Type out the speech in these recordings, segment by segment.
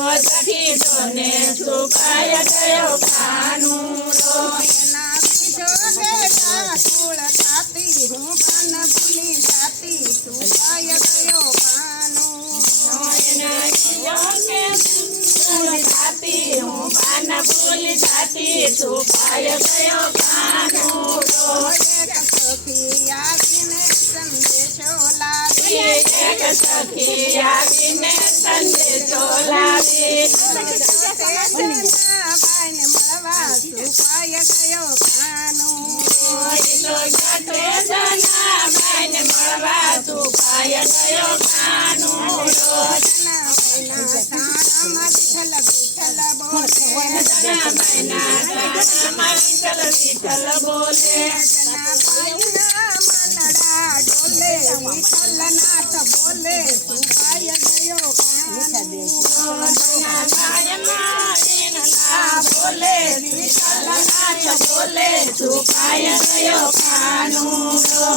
સખી જોને છુપાય ગયો કાનુડો એના બીજો ગેલા કુળ ખાતી હું પાન ભૂલી જાતી છુપાય ગયો કાનુડો એના બીજો ભૂલી જાતી હું પાન ભૂલી જાતી છુપાય ગયો કાનુડો એક સખી આવીને સંદેશો લાવી એક સખી આવીને સંદેશો લાવી બાઈને મળવા છુપાય ગયો કાનુડો જનાબાઈને મળવા છુપાય ગયો કાનુડો જનાબાઈના તાણામાં વિઠ્ઠલ વિઠ્ઠલ બોલે જનાબાઈના તાણામાં વિઠ્ઠલ વિઠ્ઠલ બોલે જનાબાઈના મનડા ડોલે વિઠ્ઠલનાથ બોલે છુપાય ગયો કાનુડો બોલે વિઠ્ઠલનાથ બોલે છુપાય ગયો કાનુડો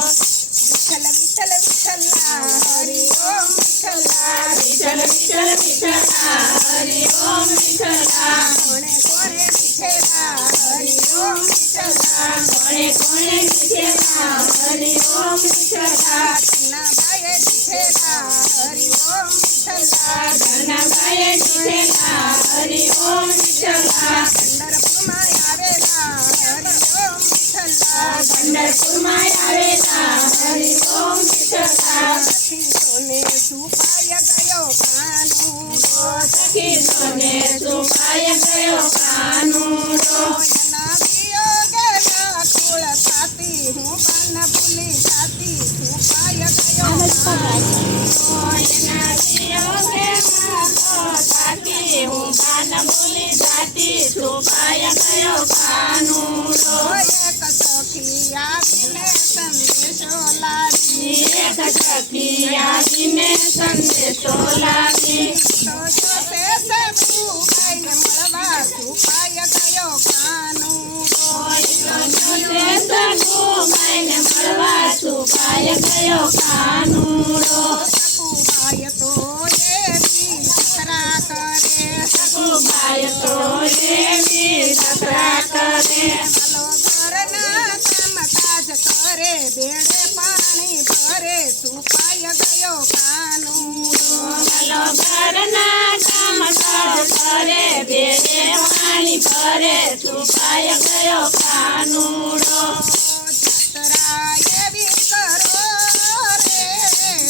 વિઠ્ઠલ વિઠ્ઠલ વિઠ્ઠલા હરિ ઓમ વિઠ્ઠલા વિઠ્ઠલ વિઠ્ઠલ વિઠ્ઠલા હરિ ઓમ વિઠ્ઠલા કોણે કોણે વિઠ્ઠલા હરિ ઓમ વિઠ્ઠલા કોણે કોણે વિઠ્ઠલા હરિ ઓમ વિઠ્ઠલા જનાબાઈએ વિઠ્ઠલા હરિ ઓમ વિઠ્ઠલા જનાબાઈએ વિઠ્ઠલા હરિ ઓમ વિઠ્ઠલા પંઢરપુરમાં આવેલા હરિ ઓમ વિઠ્ઠલા પંઢરપુરમાં આવેલા હરિ ઓમ વિઠ્ઠલા સખીઓને છુપાય ગયો કાનુડો સખી જોને છુપાય ગયો કાનુડો એના વિયોગના કુળ ખાતી હું પાન ભૂલી જાતી છુપાય ગયો કાનુડો એના વિયોગે માતો જાતી હું પાન ભૂલી જાતી છુપાય ગયો કાનુડો એક સખી આવીને સંદેશો લાવી એક સખી આવીને સંદેશો લાવી તો જોશે સખુબાઈને મળવા છુપાય ગયો કાનુડો સખુબાઈને મળવા છુપાય ગયો કાનુડો સખુબાઈ તો એવી સકરા કરે સખુબાઈ તો એવી સકરા કરે હાલો ઘરના કામકાજ કરે બેડે પાણી ભરે છુપાય ગયો કાનુડો ચાલો ઘરના કામકાજ કરે બેડે પાણી ભરે છુપાય ગયો કાનુડો જાત્રા એવી કરો રે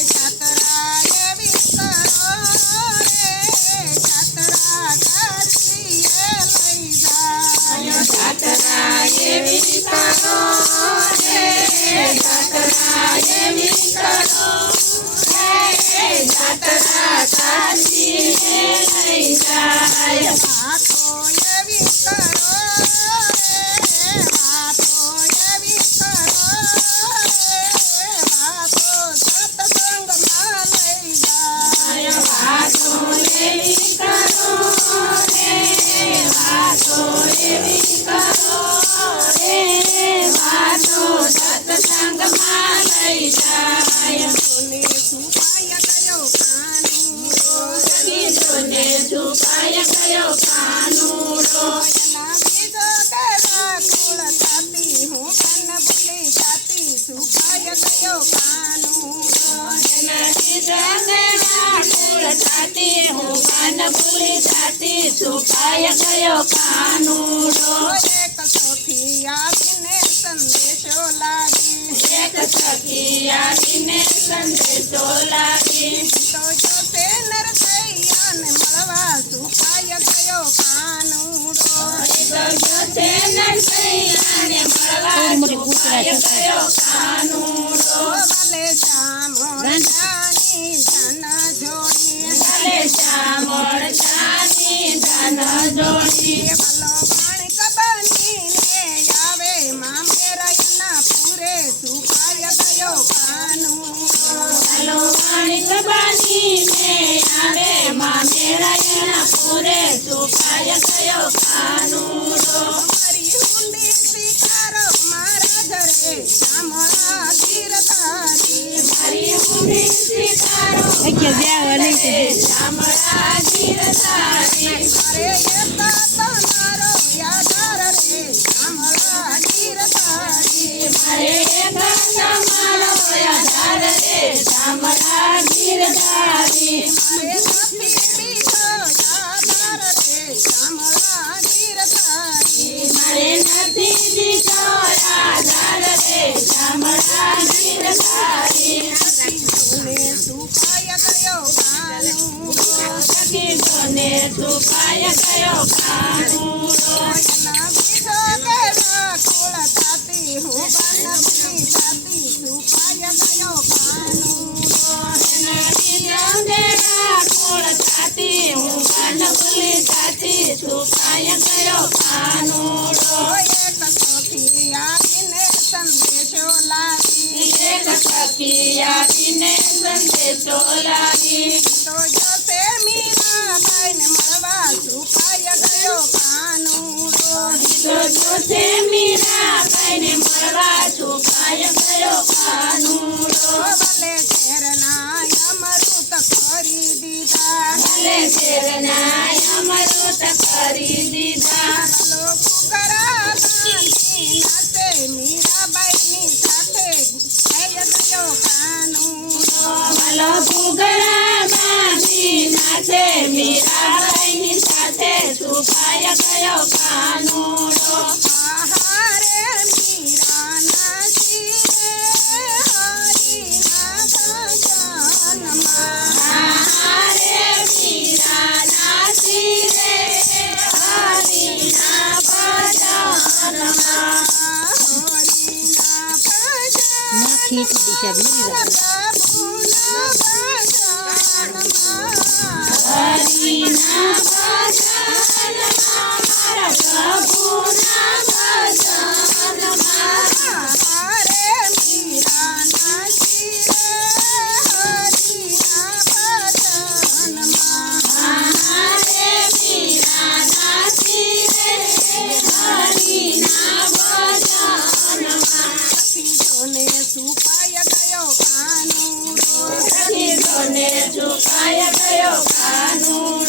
જાત્રા એવી કરો રે જાત્રા કાશીએ લઈ જાય જાત્રા એવી કરો રે જાત્રા એવી કરો રે જાત્રા કાશીએ લઈ જાય વાતો એવી કરો રે વાતો એવી કરો રે વાતો સત્સંગમાં લઈ જાય વાતો એવી કરો રે વાતો એવી કરો રે વાતો સત્સંગમાં લઈ જાય જોને છુપાય ગયો કાનુડો સખી જોને છુપાય ગયો કાનુડો એના બીજો કેવા કુળ ખાતી હું પાન ભૂલી જાતી છુપાય ગયો કાનુડો એના જીજનેના કુળ જાતી હું પાન ભૂલી જાતી છુપાય ગયો કાનુડો એક સખી આવીને સંદેશો લાવી એક સખી આવીને સંદેશો લાવી તો જોશે નરસૈયાને મળવા છુપાય ગયો કાનુડો જોશે નરસૈયાને મળવા છુપાય ગયો કાનુડો વાલે જામોડાની ધન જોડી ભલે શ્યામળ જાની ધન જોડી વાલો માણિક બનીને આવે મામેરાયના પૂરે છુપાય ગયો કાનુડો ચાલો માણિક બનીને આવે મામેરાયના પૂરે છુપાય ગયો કાનુડો મારી ઊંડી શિકારો મારા ઘરે જામળા ગીરધારી મારી ઊંડી શિકારો Hay que ver, શામળા ગીરધારી છુપાય ગયો કાનુડો એના બીજો કે રખોળ થાતી હું બન ભૂલી જાતી છુપાય ગયો કાનુડો એના બીજા દેડા કુળ થાતી હું બન ભૂલી જાતી છુપાય ગયો કાનુડો એક સખી આવીને સંદેશો લાવી એક સખી આવીને સંદેશો લાવી તો જોશે મીરાબાઈને મળવા છુપાય ગયો કાનુડો તો જોશે મીરાબાઈને મળવા છુપાય ગયો કાનુડો ભલે ઘેરના અમૃત કરી દીધા ભલે શેરના અમૃત કરી દીધા ભલો ફુકરા બાંધી નાચે મીરાબાઈની સાથે જય ગયો કાનુડો ભલો ઘૂઘરા બાંધી નાચે મીરાબાઈની સાથે છુપાય ગયો કાનુડો આહારે મીરાના શિરે હરિના ભજનમાં આહારે મીરાના શિરે હરિના ભજનમાં હરિના ભજન નાખી દિશા બીજી પ્રભુના ભજનમાં હરિના ભજનમાં મારા પ્રભુના ભજનમાં હરે મીરાના શિરે હરિના ભજનમાં આહારે મીરાના શિરે હરિના ભજનમાં સખીઓને છુપાય ગયો કાનુડો સખીઓને છુપાય ગયો કાનુડો